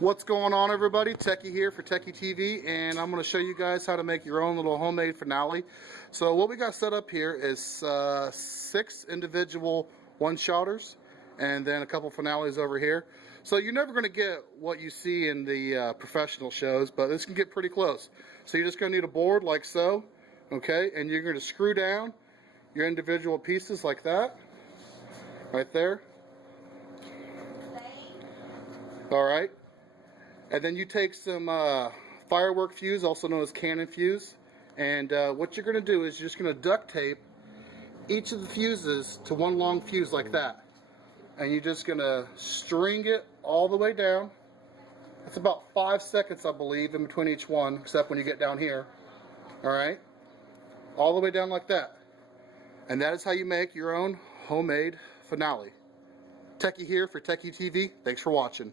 What's going on, everybody? Techie here for TechyTV, and I'm going to show you guys how to make your own little homemade finale. So what we got set up here is 6 individual one-shotters and then a couple finales over here. So you're never going to get what you see in the professional shows, but this can get pretty close. So you're just going to need a board like so, okay, and you're going to screw down your individual pieces like that, right there. All right. And then you take some firework fuse, also known as cannon fuse, and what you're going to do is you're just going to duct tape each of the fuses to one long fuse like that. And you're just going to string it all the way down. It's about 5 seconds, I believe, in between each one, except when you get down here. Alright? All the way down like that. And that is how you make your own homemade finale. Techie here for TechyTV. Thanks for watching.